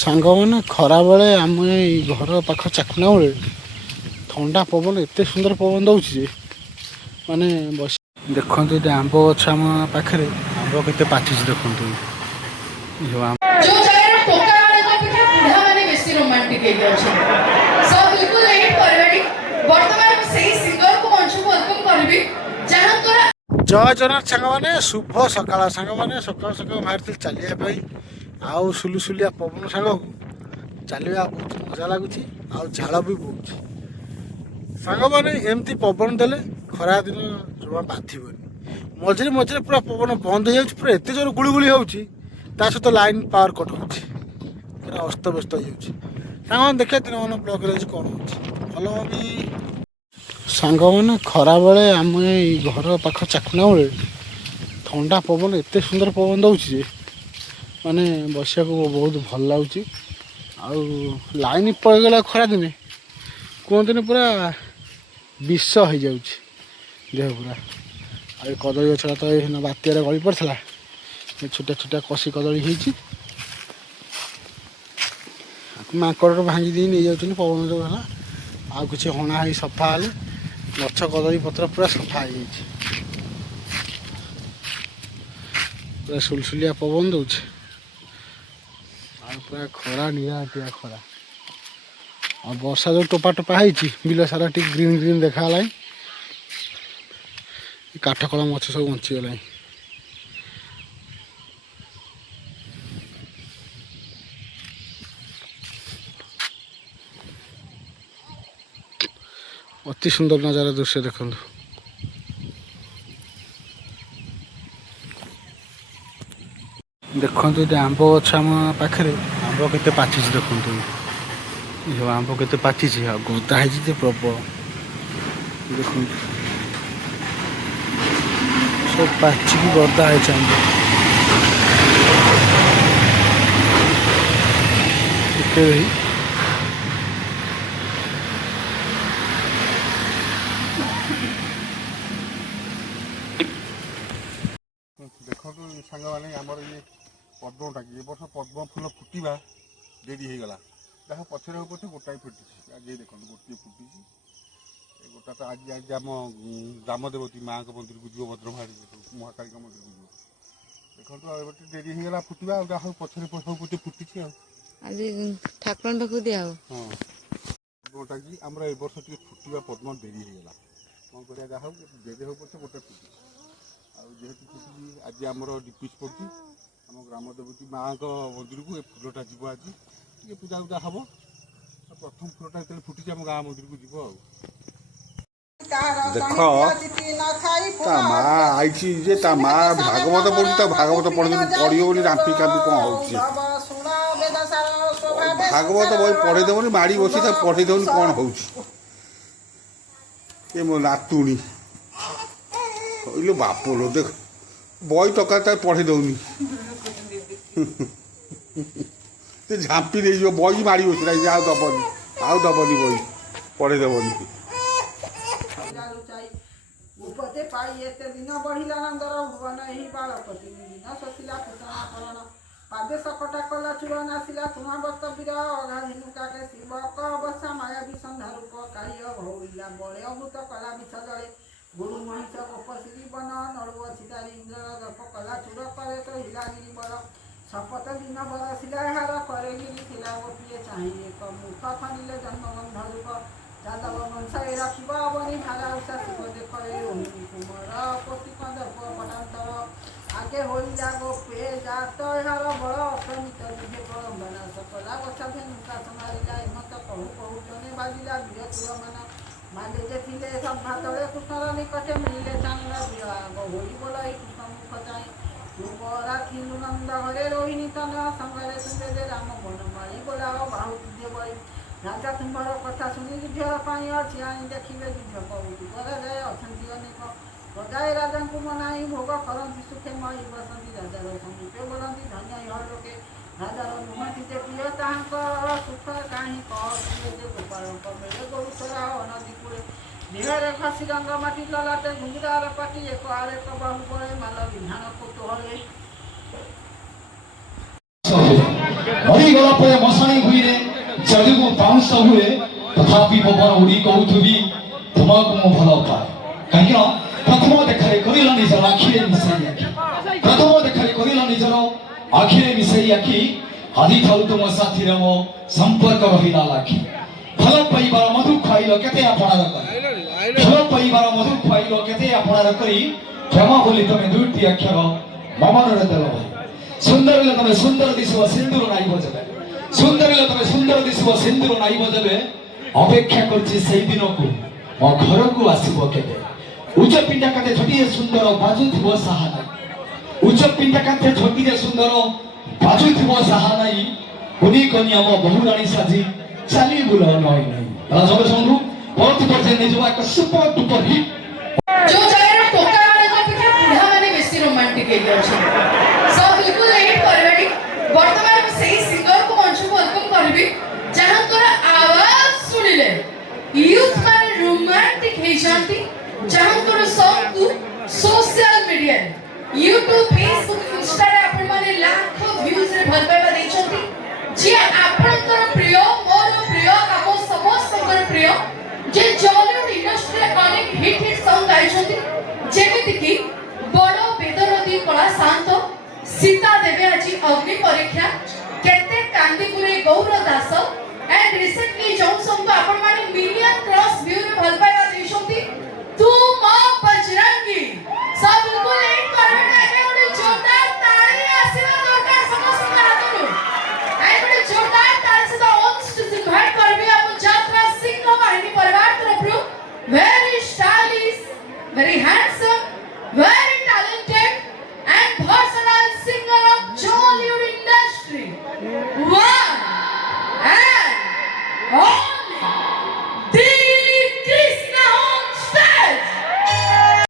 ସାଙ୍ଗମାନେ ଖରାବେଳେ ଆମେ ଏଇ ଘର ପାଖ ଚାକୁଣ୍ଡା ବେଳେ ଥଣ୍ଡା ପବନ ଏତେ ସୁନ୍ଦର ପବନ ଦେଉଛି ଯେ ମାନେ ବସି ଦେଖନ୍ତୁ ଏଠି ଆମ୍ବ ଗଛ ଆମ ପାଖରେ ଆମ୍ବ କେତେ ପାଚିଛି ଦେଖନ୍ତୁ। ଯେଉଁ ଆମ୍ବ ଜୟ ଜଗନ୍ନାଥ ସାଙ୍ଗମାନେ, ଶୁଭ ସକାଳ ସାଙ୍ଗମାନେ। ସକାଳୁ ସକାଳୁ ବାହାରିଥିଲି ଚାଲିବା ପାଇଁ। ଆଉ ସୁଲୁସୁଲିଆ ପବନ ସାଙ୍ଗକୁ ଚାଲିବା ବହୁତ ମଜା ଲାଗୁଛି, ଆଉ ଝାଳ ବି ବହୁଛି ସାଙ୍ଗମାନେ। ଏମିତି ପବନ ଦେଲେ ଖରାଦିନ ଜମା ବାଧିବନି। ମଝିରେ ମଝିରେ ପୁରା ପବନ ବନ୍ଦ ହେଇଯାଉଛି, ପୁରା ଏତେ ଜୋର ଗୁଳିଗୁଳି ହେଉଛି। ତା ସହିତ ଲାଇନ୍ ପାୱାର କଟ୍ ହେଉଛି, ପୁରା ଅସ୍ତବ୍ୟସ୍ତ ହେଇଯାଉଛି ସାଙ୍ଗମାନେ। ଦେଖିବା ଦିନମାନ ବ୍ଲଗ୍ରେ ଆଜି କ'ଣ ହେଉଛି ଭଲ ହବନି ସାଙ୍ଗମାନେ। ଖରାବେଳେ ଆମେ ଏଇ ଘର ପାଖ ଚାକୁଣ୍ଡା ବେଳେ ଥଣ୍ଡା ପବନ ଏତେ ସୁନ୍ଦର ପବନ ଦେଉଛି ଯେ ମାନେ ବସିବାକୁ ବହୁତ ଭଲ ଲାଗୁଛି। ଆଉ ଲାଇନ୍ ପଳେଇଗଲା ଖରାଦିନେ କୁହନ୍ତୁନି ପୁରା ବିଷ ହେଇଯାଉଛି ଦେହ ପୁରା। ଆଉ ଏ କଦଳୀ ଗଛଟା ତ ଏଇ ବାତ୍ୟାରେ ଗଳି ପଡ଼ିଥିଲା, ଏ ଛୋଟିଆ ଛୋଟିଆ କଷି କଦଳୀ ହେଇଛି। ମାଙ୍କଡ଼ରୁ ଭାଙ୍ଗି ଦେଇ ନେଇଯାଉଛନ୍ତି ପବନ ଯେଉଁ ହେଲା। ଆଉ କିଛି ହଣା ହେଇ ସଫା ହେଲେ ଗଛ କଦଳୀ ପତ୍ର ପୁରା ସଫା ହେଇଯାଇଛି। ପୁରା ସୁଲସୁଲିଆ ପବନ ଦେଉଛି, ଆଉ ପୁରା ଖରା ନିଆଁଟିଆ ଖରା। ଆଉ ବର୍ଷା ଯେଉଁ ଟୋପା ଟୋପା ହେଇଛି ବିଲ ସାରା ଟିକେ ଗ୍ରୀନ୍ ଗ୍ରୀନ୍ ଦେଖାଗଲାଣି। କାଠ କଳ ଗଛ ସବୁ ବଞ୍ଚିଗଲାଣି। ଅତି ସୁନ୍ଦର ନଜାରା ଦୃଶ୍ୟ ଦେଖନ୍ତୁ। ଦେଖନ୍ତୁ ଏଠି ଆମ୍ବ ଗଛ ଆମ ପାଖରେ ଆମ୍ବ କେତେ ପାଚିଛି ଦେଖନ୍ତୁ। ଯେଉଁ ଆମ୍ବ କେତେ ପାଚିଛି, ଆଉ ଗଦା ହେଇଛି ଯେ ପ୍ରବଳ ଦେଖନ୍ତୁ। ସବୁ ପାଚିକି ଗଦା ହେଇଛି ଆମ୍ବ। ଟିକେ ଦେଖନ୍ତୁ ସାଙ୍ଗମାନେ, ଆମର ଇଏ ପଦ୍ମଟାକି ଏ ବର୍ଷ ପଦ୍ମ ଫୁଲ ଫୁଟିବା ଡେରି ହେଇଗଲା। ଯାହା ପଛରେ ହଉ ପଛେ ଗୋଟାଏ ଫୁଟିଛି। ଆଜି ଦେଖନ୍ତୁ ଗୋଟିଏ ଫୁଟିଛି। ଏ ଗୋଟା ତ ଆଜି ଆଜି ଆମ ଗ୍ରାମ ଦେବତୀ ମାଆଙ୍କ ମନ୍ଦିରକୁ ଯିବ, ଭଦ୍ରମାହାରୀ ମହାକାଳୀଙ୍କ ମନ୍ଦିରକୁ ଯିବ। ଦେଖନ୍ତୁ ଆଉ ଏବେ ଡେରି ହେଇଗଲା ଫୁଟିବା, ଆଉ ଯାହା ହଉ ପଛରେ ହଉ ପଛେ ଫୁଟିଛି। ଆଉ ଆଜି ଠାକୁରଙ୍କ ପାଖକୁ ଦିଆ ହବ। ହଁ, ପଦ୍ମଟାକି ଆମର ଏ ବର୍ଷ ଟିକେ ଫୁଟିବା ପଦ୍ମ ଡେରି ହେଇଗଲା। କ'ଣ କରିବା, ଯାହା ହଉ ଡେରି ହଉ ପଛେ ଗୋଟେ ଫୁଟିଛି। ଆଉ ଯେହେତୁ ଫୁଟିଛି ଆଜି ଆମର ଡିପିସ୍ ପଡ଼ୁଛି ଆମ ଗ୍ରାମ ଦେବତୀ ମାଆଙ୍କ ମନ୍ଦିରକୁ। ଏ ଫୁଲଟା ଯିବ ଆଜି ଟିକେ ପୂଜା ପୂଜା ହେବ। ପ୍ରଥମ ଫୁଲଟା ଯେତେବେଳେ ଫୁଟିଛି ଆମ ଗାଁ ମନ୍ଦିରକୁ ଯିବ। ଆଉ ଦେଖ ତା ମା ଆଇଛି ଯେ ତା ମା ଭାଗବତ ପଢୁଛି, ତା ଭାଗବତ ପଢିବ ବୋଲି ରାମ୍ପି କାମ୍ପି କ'ଣ ହେଉଛି। ଭାଗବତ ବହି ପଢ଼େଇ ଦେବନି, ମାଡ଼ି ବସି ତାକୁ ପଢ଼େଇ ଦେବନି, କ'ଣ ହେଉଛି। ଏ ମୋ ନାତୁଣୀ କହିଲୁ ବାପ ଲୋ, ଦେଖ ବହି ତରକାରୀ ତାକୁ ପଢ଼େଇ ଦେଉନି। ସେ ଝାମ୍ପି ନେଇଯିବ, ବହି ମାଡ଼ି ବସିଲାଣି। ଆଉ ଦେବନି ବହି, ପଢ଼େଇ ଦେବନି। ଉପତେ ପାଇ ଏତେ ଦିନ ବଢିଲା ନନ୍ଦର ଭୁବନ, ଏହି ବାଳପତି ଦିନ ଶୋଷିଲା ପୂଷଣ କରଣ। ପାଦେ ସକଟା କଲା ଚୂଳ ନାସିଲା ତୁମା ବତ ବୀର ଅଗାଧିନୁ କାକେ ଶିବ ବସା ମାୟା ବିସନ୍ଧା ରୂପ କାଳିଅ ଭଉଳିଲା ବଳେ ଅମୃତ କଲା ବିଷ ଜଳେ। ଗୁରୁ ମହିଷ ଗୋପଶ୍ରୀ ବନ ନଳୁଅ ଚିତାରି ଇନ୍ଦ୍ର ଦପ କଲା ଚୂଳ କରେ ତ ହିଲା ଗିରିବର। ଶପଥ ଦିନ ବରସିଲା ଏହାର କରେ ଗିରି ଥିଲା ଗୋଟିଏ ଚାହିଁ ଏକ ମୁଖ ଖଣ୍ଡିଲେ ଜନ୍ମଗନ୍ଧ ରୂପ। ଯାଦବ ବଂଶରେ ରଖିବ ବନି ଧାରା ଉଷା ଶିବ ଦେଖ ଏ ରୋହିଣୀ କୁମର କୋଟି କନ୍ଦର୍ପ ପଟାନ୍ତର। ଆଗେ ହୋଇ ଯା ଗୋପେ ଜାତ ଏହାର ବଳ ଅସମିତ ଯୁଦ୍ଧେ ପ୍ରଳମ୍ବନା ସକଲା ବଛା ଧେନୁ କାଶ ମାରିଲା ଏମନ୍ତ କହୁ କହୁ ଜନେ ବାଜିଲା ବୀର ତୁଳମାନ। ମାଲେ ଯେ ଥିଲେ ସଭା ତଳେ କୃଷ୍ଣର ନିକଟେ ମିଳିଲେ ଚାଙ୍ଗୁଳା ବୀର ଆଗ ହୋଇ ବୋଲ ଏ କୃଷ୍ଣ ମୁଖ ଚାହିଁ। ରୂପ ରାଖିଲୁ ନନ୍ଦ ଘରେ ରୋହିଣୀ ତନ ସଙ୍ଗରେ ସୁନ୍ଦେ ରାମ ବନମାଳି ବୋଲାଅ ବାହୁ ଯୁଦ୍ଧେ ବଳି। ରାଜା ତୁମ୍ଭର କଥା ଶୁଣି ଯୁଦ୍ଧ ପାଇଁ ଅଛି ଆଣି ଦେଖିବେ ଯୁଦ୍ଧ କହୁଛୁ କରାଯାଏ ଅଛନ୍ତି ଅନେକ। ପ୍ରଜାଏ ରାଜାଙ୍କୁ ମନାଇ ଭୋଗ କରନ୍ତି ସୁଖେ ମହି ବସନ୍ତି ରାଜାର ସମୀପେ ବୋଲନ୍ତି ଧନ୍ୟ ଇହ ଲୋକେ। ରାଜାର ନୁହନ୍ତି ଯେ ପ୍ରିୟ ତାହାଙ୍କ ସୁଖ କାହିଁ କହିଲେ ଯେ ଗୋପାଳଙ୍କ ମିଳେ ଗୋରୁ ଚରାଅ ନଦୀ କୂଳେ। ଦେହରେ ଘଷି ରଙ୍ଗ ମାଟି ଲଲାଟେ ଘୁଙ୍ଗୁରାର ପାଟି ଏକ ଆରେକ ବାହୁ ବଳେ ମାଲ ବିଧାନ କୌତୂହଳେ। मरीगला पर मशाणी भुईरे जड़ू बाउंस हुए तथापि पवन उड़ी कहूथि तुमको मु भल पाए कहीं प्रथम देखारे करिला निजर आखिरे मिसाई आखि प्रथम देखारे करिला निजर आखिरे मिसाई आखि आदि ठारू तुम साथी रे मो संपर्क रहिला लाखि भल पाइबार मधु खाइलो केते आपणार कर भल पाइबार मधु खाइलो केते आपणार करी क्षमा बोली तमे दुईटी अक्षर ममनरे देल भाई सुंदर ले तमे सुंदर दिसबो सिंदूर नाइ बजबे सुंदर ले तमे सुंदर दिसबो सिंदूर नाइ बजबे अपेक्षा करछि सेई दिन को मो घर को आसीबो केबे उच्च पिंडा काते छोटिए सुंदर बाजुथिबो साहा नाइ उच्च पिंडा काते छोटिए सुंदर बाजुथिबो साहा नाइ कुनी कन्या मो बहुरानी साजी चाली बुल नई नई राजव संधु बहुत परसे निजवा एक सुपर डुपर हिट जो जायरा टोका वाले को अपेक्षा बुढ़ा माने बेसी रोमांटिक हे जाउछ सब बिल्कुल लेट करबेडी वर्तमान में सही सिंगर को मंच को वेलकम करबी जहां तोरा आवाज सुनिले यूथ माने रोमांटिक हे जानती जहां तोरा सॉन्ग को social media YouTube Facebook Insta रे आपण माने लाख व्यूज रे भरपाइबा दैछंती जे आपनकर प्रिय मोर प्रिय काम समस्त प्रिय जे जॉलीवुड इंडस्ट्री अनेक हिट सॉन्ग गाइछंती जेमिति कि बड़ बेदरदी कला शांत सीता देवी आज अग्नि परीक्षा केते कांदीपुरे गौर दास एंड रिसेंटली जो सॉन्ग आपण माने मिली